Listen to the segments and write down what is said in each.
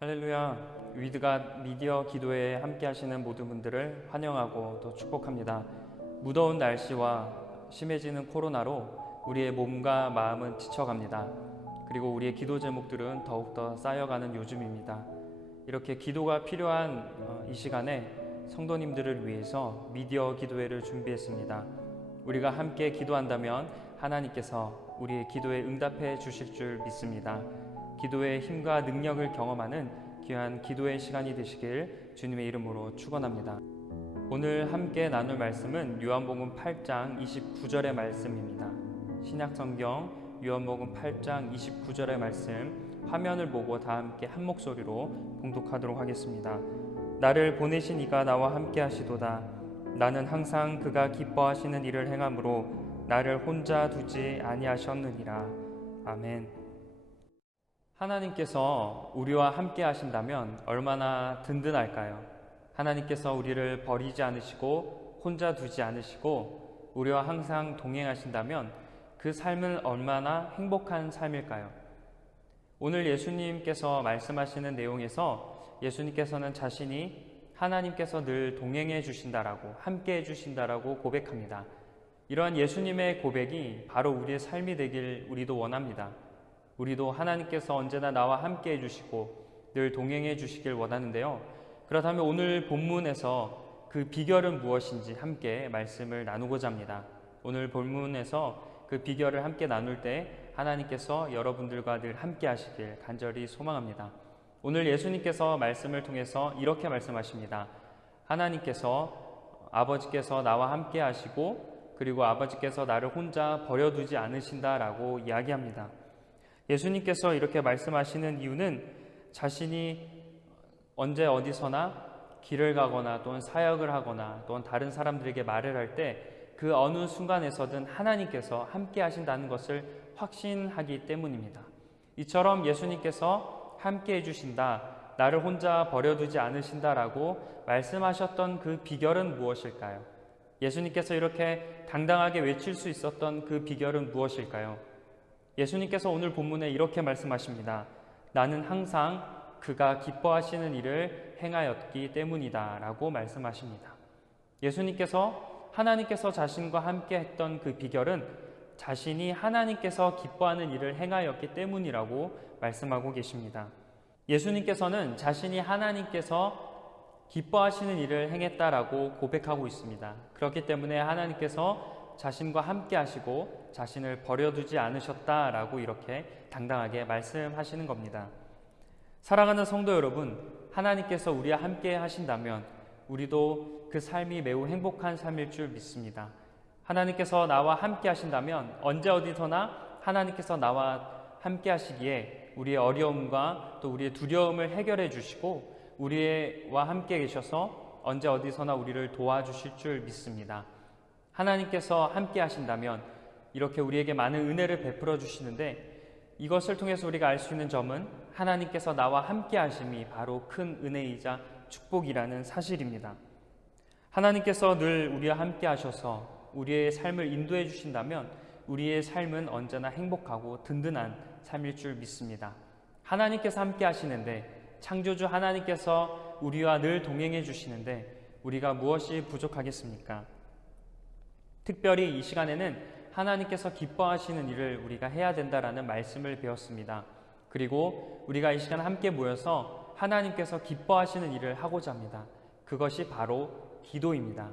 할렐루야. 위드갓 미디어 기도회에 함께 하시는 모든 분들을 환영하고 또 축복합니다. 무더운 날씨와 심해지는 코로나로 우리의 몸과 마음은 지쳐갑니다. 그리고 우리의 기도 제목들은 더욱더 쌓여가는 요즘입니다. 이렇게 기도가 필요한 이 시간에 성도님들을 위해서 미디어 기도회를 준비했습니다. 우리가 함께 기도한다면 하나님께서 우리의 기도에 응답해 주실 줄 믿습니다. 기도의 힘과 능력을 경험하는 귀한 기도의 시간이 되시길 주님의 이름으로 축원합니다. 오늘 함께 나눌 말씀은 요한복음 8장 29절의 말씀입니다. 신약성경 요한복음 8장 29절의 말씀 화면을 보고 다 함께 한 목소리로 봉독하도록 하겠습니다. 나를 보내신 이가 나와 함께 하시도다. 나는 항상 그가 기뻐하시는 일을 행함으로 나를 혼자 두지 아니하셨느니라. 아멘. 하나님께서 우리와 함께 하신다면 얼마나 든든할까요? 하나님께서 우리를 버리지 않으시고 혼자 두지 않으시고 우리와 항상 동행하신다면 그 삶은 얼마나 행복한 삶일까요? 오늘 예수님께서 말씀하시는 내용에서 예수님께서는 자신이 하나님께서 늘 동행해 주신다라고 함께 해 주신다라고 고백합니다. 이러한 예수님의 고백이 바로 우리의 삶이 되길 우리도 원합니다. 우리도 하나님께서 언제나 나와 함께 해주시고 늘 동행해 주시길 원하는데요. 그렇다면 오늘 본문에서 그 비결은 무엇인지 함께 말씀을 나누고자 합니다. 오늘 본문에서 그 비결을 함께 나눌 때 하나님께서 여러분들과 늘 함께 하시길 간절히 소망합니다. 오늘 예수님께서 말씀을 통해서 이렇게 말씀하십니다. 하나님께서 아버지께서 나와 함께 하시고 그리고 아버지께서 나를 혼자 버려두지 않으신다라고 이야기합니다. 예수님께서 이렇게 말씀하시는 이유는 자신이 언제 어디서나 길을 가거나 또는 사역을 하거나 또는 다른 사람들에게 말을 할 때 그 어느 순간에서든 하나님께서 함께 하신다는 것을 확신하기 때문입니다. 이처럼 예수님께서 함께 해주신다, 나를 혼자 버려두지 않으신다라고 말씀하셨던 그 비결은 무엇일까요? 예수님께서 이렇게 당당하게 외칠 수 있었던 그 비결은 무엇일까요? 예수님께서 오늘 본문에 이렇게 말씀하십니다. 나는 항상 그가 기뻐하시는 일을 행하였기 때문이다 라고 말씀하십니다. 예수님께서 하나님께서 자신과 함께 했던 그 비결은 자신이 하나님께서 기뻐하는 일을 행하였기 때문이라고 말씀하고 계십니다. 예수님께서는 자신이 하나님께서 기뻐하시는 일을 행했다라고 고백하고 있습니다. 그렇기 때문에 하나님께서 자신과 함께 하시고 자신을 버려두지 않으셨다라고 이렇게 당당하게 말씀하시는 겁니다. 사랑하는 성도 여러분, 하나님께서 우리와 함께 하신다면 우리도 그 삶이 매우 행복한 삶일 줄 믿습니다. 하나님께서 나와 함께 하신다면 언제 어디서나 하나님께서 나와 함께 하시기에 우리의 어려움과 또 우리의 두려움을 해결해 주시고 우리와 함께 계셔서 언제 어디서나 우리를 도와주실 줄 믿습니다. 하나님께서 함께 하신다면 이렇게 우리에게 많은 은혜를 베풀어 주시는데 이것을 통해서 우리가 알 수 있는 점은 하나님께서 나와 함께 하심이 바로 큰 은혜이자 축복이라는 사실입니다. 하나님께서 늘 우리와 함께 하셔서 우리의 삶을 인도해 주신다면 우리의 삶은 언제나 행복하고 든든한 삶일 줄 믿습니다. 하나님께서 함께 하시는데 창조주 하나님께서 우리와 늘 동행해 주시는데 우리가 무엇이 부족하겠습니까? 특별히 이 시간에는 하나님께서 기뻐하시는 일을 우리가 해야 된다라는 말씀을 배웠습니다. 그리고 우리가 이 시간 함께 모여서 하나님께서 기뻐하시는 일을 하고자 합니다. 그것이 바로 기도입니다.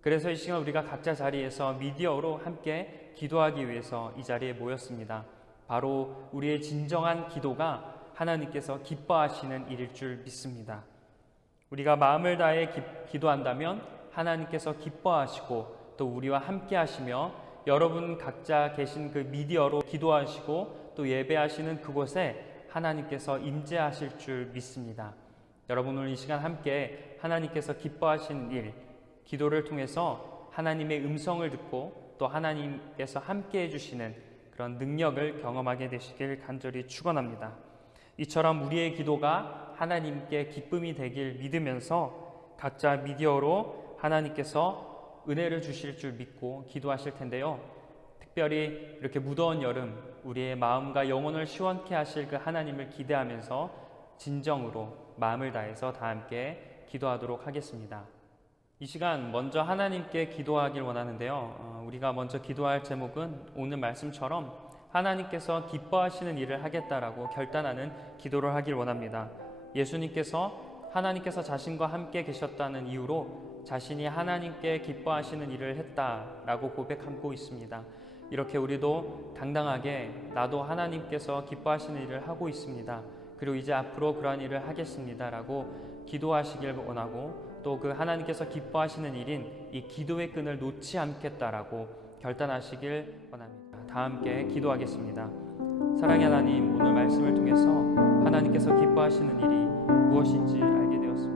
그래서 이 시간 우리가 각자 자리에서 미디어로 함께 기도하기 위해서 이 자리에 모였습니다. 바로 우리의 진정한 기도가 하나님께서 기뻐하시는 일일 줄 믿습니다. 우리가 마음을 다해 기도한다면 하나님께서 기뻐하시고 또 우리와 함께 하시며 여러분 각자 계신 그 미디어로 기도하시고 또 예배하시는 그곳에 하나님께서 임재하실 줄 믿습니다. 여러분 오늘 이 시간 함께 하나님께서 기뻐하시는 일, 기도를 통해서 하나님의 음성을 듣고 또 하나님께서 함께 해주시는 그런 능력을 경험하게 되시길 간절히 축원합니다. 이처럼 우리의 기도가 하나님께 기쁨이 되길 믿으면서 각자 미디어로 하나님께서 은혜를 주실 줄 믿고 기도하실 텐데요. 특별히 이렇게 무더운 여름 우리의 마음과 영혼을 시원케 하실 그 하나님을 기대하면서 진정으로 마음을 다해서 다 함께 기도하도록 하겠습니다. 이 시간 먼저 하나님께 기도하길 원하는데요. 우리가 먼저 기도할 제목은 오늘 말씀처럼 하나님께서 기뻐하시는 일을 하겠다라고 결단하는 기도를 하길 원합니다. 예수님께서 하나님께서 자신과 함께 계셨다는 이유로 자신이 하나님께 기뻐하시는 일을 했다라고 고백하고 있습니다. 이렇게 우리도 당당하게 나도 하나님께서 기뻐하시는 일을 하고 있습니다. 그리고 이제 앞으로 그러한 일을 하겠습니다 라고 기도하시길 원하고, 또 그 하나님께서 기뻐하시는 일인 이 기도의 끈을 놓지 않겠다라고 결단하시길 원합니다. 다 함께 기도하겠습니다. 사랑의 하나님, 오늘 말씀을 통해서 하나님께서 기뻐하시는 일이 무엇인지 알게 되었습니다.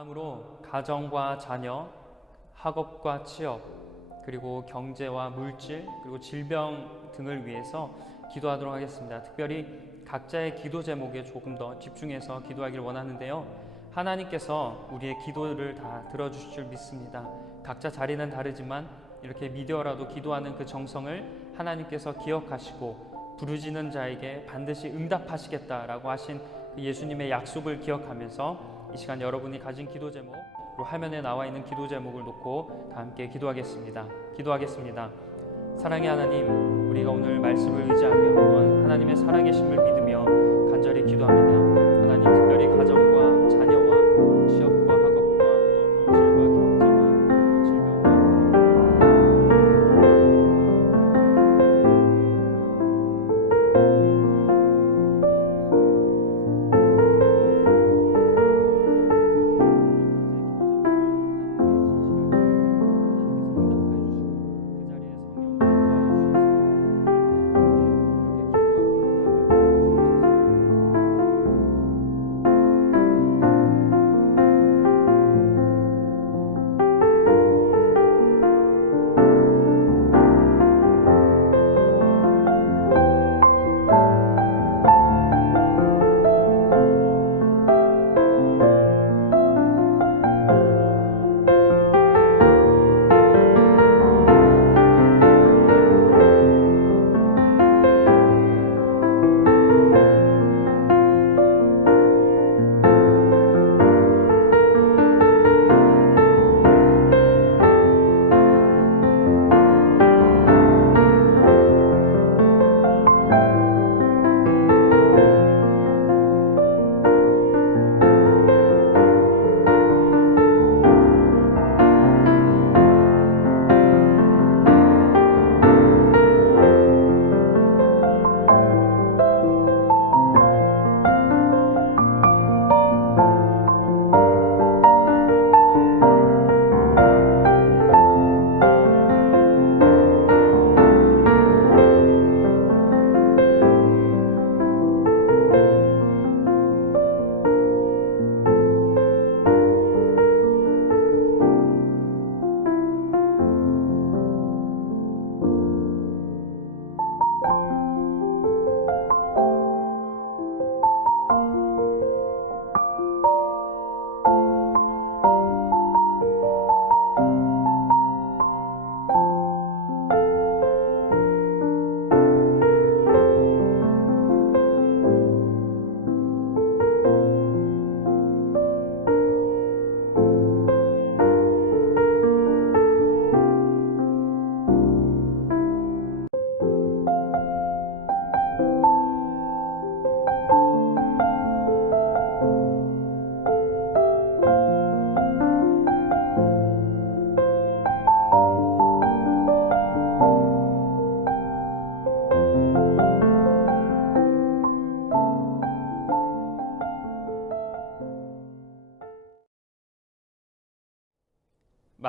다음으로 가정과 자녀, 학업과 취업, 그리고 경제와 물질, 그리고 질병 등을 위해서 기도하도록 하겠습니다. 특별히 각자의 기도 제목에 조금 더 집중해서 기도하길 원하는데요. 하나님께서 우리의 기도를 다 들어주실 줄 믿습니다. 각자 자리는 다르지만 이렇게 미디어라도 기도하는 그 정성을 하나님께서 기억하시고 부르짖는 자에게 반드시 응답하시겠다라고 하신 그 예수님의 약속을 기억하면서 이 시간 여러분이 가진 기도 제목, 화면에 나와 있는 기도 제목을 놓고 다 함께 기도하겠습니다. 사랑의 하나님, 우리가 오늘 말씀을 의지하며 또한 하나님의 살아계심을 믿으며 간절히 기도합니다. 하나님, 특별히 가정과 자녀와 취업과 학업과 또 물질과 경제와 또 질병과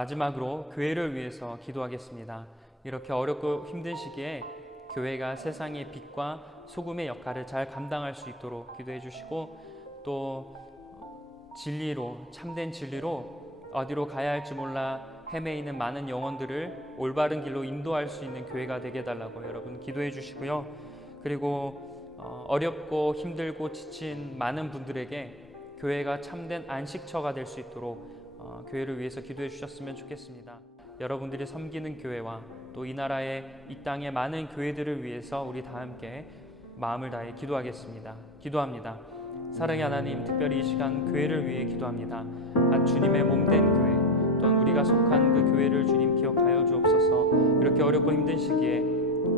마지막으로 교회를 위해서 기도하겠습니다. 이렇게 어렵고 힘든 시기에 교회가 세상의 빛과 소금의 역할을 잘 감당할 수 있도록 기도해 주시고, 또 진리로, 참된 진리로 어디로 가야 할지 몰라 헤매이는 많은 영혼들을 올바른 길로 인도할 수 있는 교회가 되게 해달라고 여러분 기도해 주시고요. 그리고 어렵고 힘들고 지친 많은 분들에게 교회가 참된 안식처가 될 수 있도록 교회를 위해서 기도해 주셨으면 좋겠습니다. 여러분들이 섬기는 교회와 또 이 나라의 이 땅의 많은 교회들을 위해서 우리 다 함께 마음을 다해 기도합니다. 사랑의 하나님, 특별히 이 시간 교회를 위해 기도합니다. 한 주님의 몸된 교회, 또한 우리가 속한 그 교회를 주님 기억하여 주옵소서. 이렇게 어렵고 힘든 시기에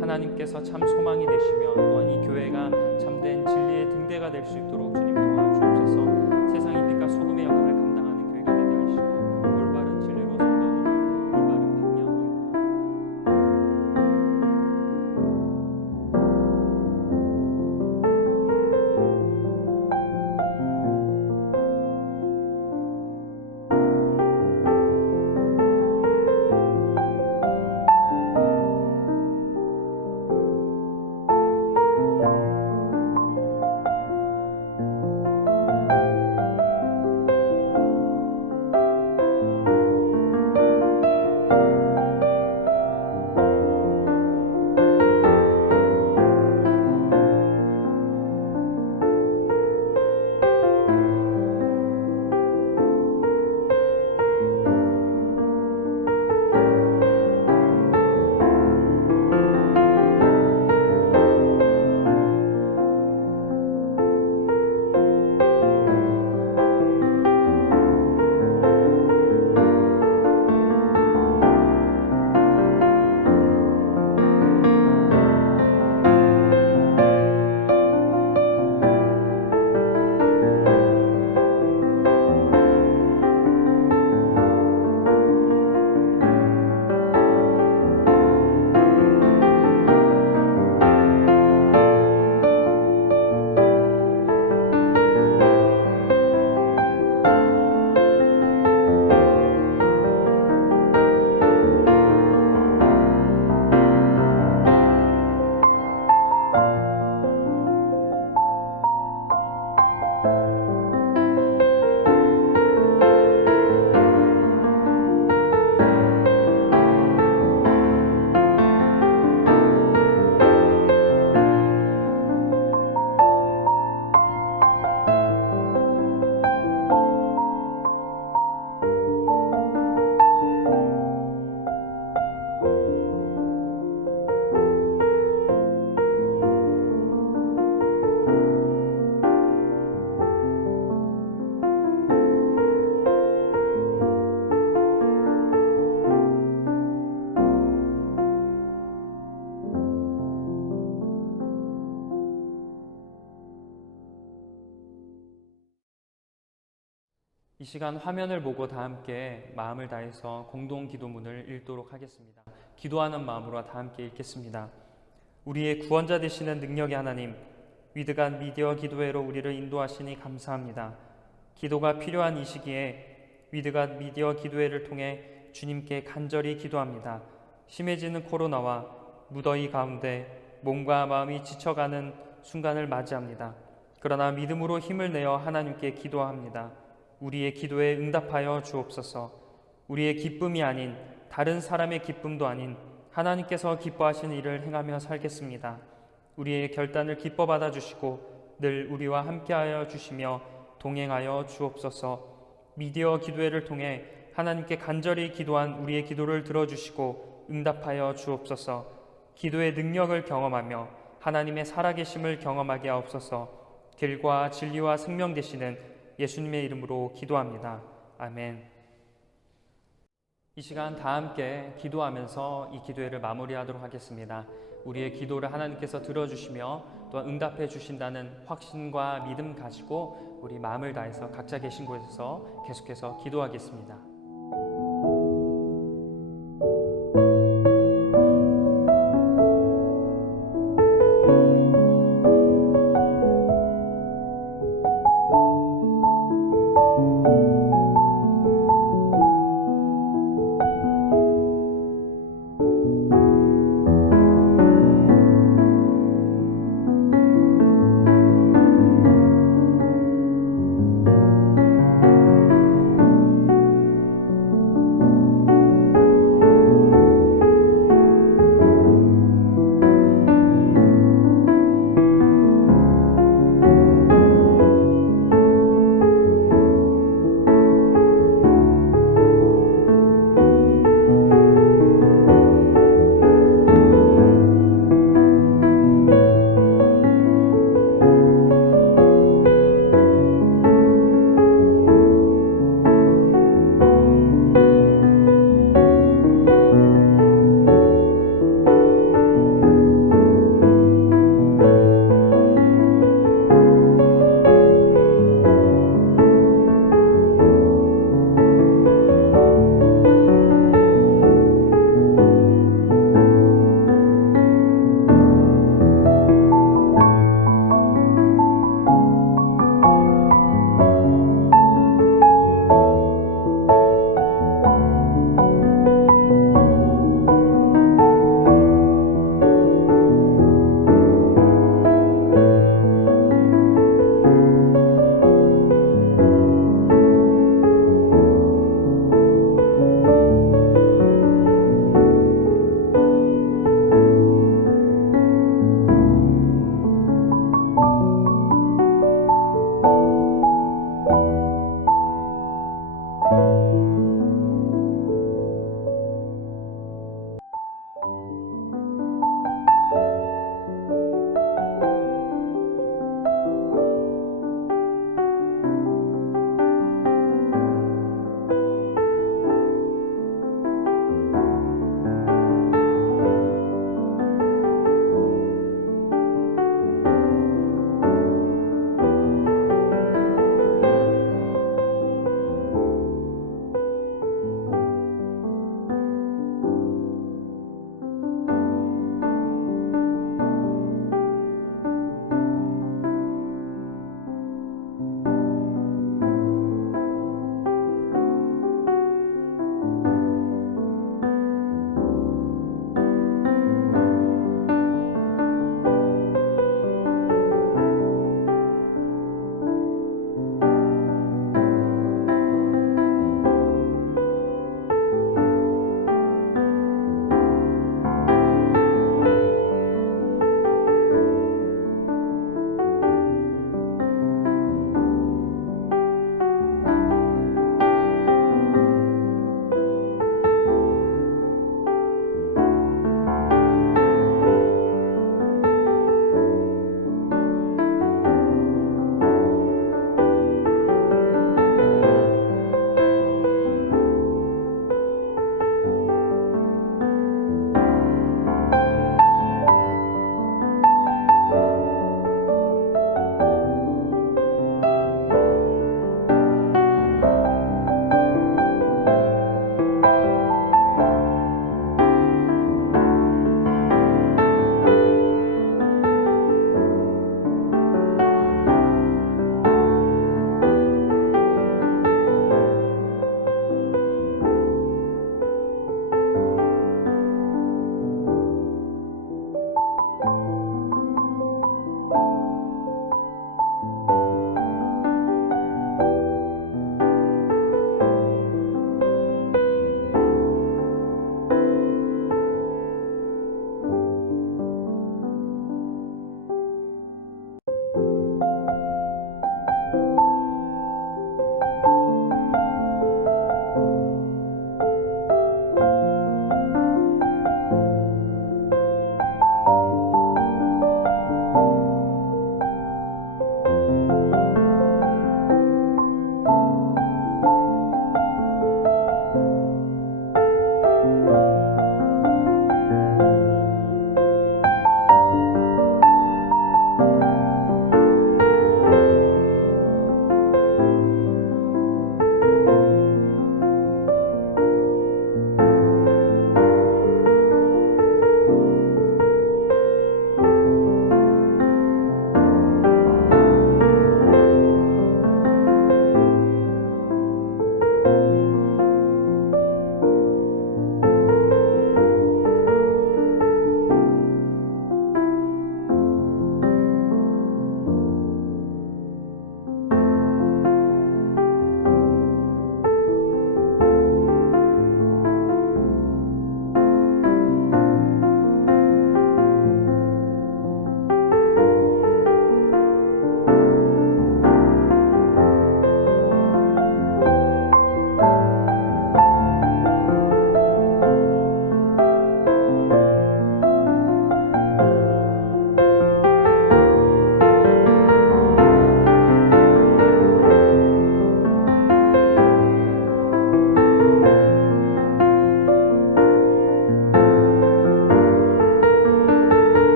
하나님께서 참 소망이 되시며, 또한 이 교회가 참된 진리의 등대가 될 수 있도록 주님 도와주옵소서. 세상의 빛과 소금의 역할을 감당하는 교회가 되게 하시고, 올바른 진리로 성도들을 올바른 방향으로 이 시간 화면을 보고 다 함께 마음을 다해서 공동 기도문을 읽도록 하겠습니다. 기도하는 마음으로 다 함께 읽겠습니다. 우리의 구원자 되시는 능력의 하나님, 위드간 미디어 기도회로 우리를 인도하시니 감사합니다. 기도가 필요한 이 시기에 위드간 미디어 기도회를 통해 주님께 간절히 기도합니다. 심해지는 코로나와 무더위 가운데 몸과 마음이 지쳐가는 순간을 맞이합니다. 그러나 믿음으로 힘을 내어 하나님께 기도합니다. 우리의 기도에 응답하여 주옵소서. 우리의 기쁨이 아닌 다른 사람의 기쁨도 아닌 하나님께서 기뻐하시는 일을 행하며 살겠습니다. 우리의 결단을 기뻐 받아주시고 늘 우리와 함께하여 주시며 동행하여 주옵소서. 미디어 기도회를 통해 하나님께 간절히 기도한 우리의 기도를 들어주시고 응답하여 주옵소서. 기도의 능력을 경험하며 하나님의 살아계심을 경험하게 하옵소서. 길과 진리와 생명 되시는 예수님의 이름으로 기도합니다. 아멘. 이 시간 다 함께 기도하면서 이 기도회를 마무리하도록 하겠습니다. 우리의 기도를 하나님께서 들어주시며 또한 응답해 주신다는 확신과 믿음 가지고 우리 마음을 다해서 각자 계신 곳에서 계속해서 기도하겠습니다.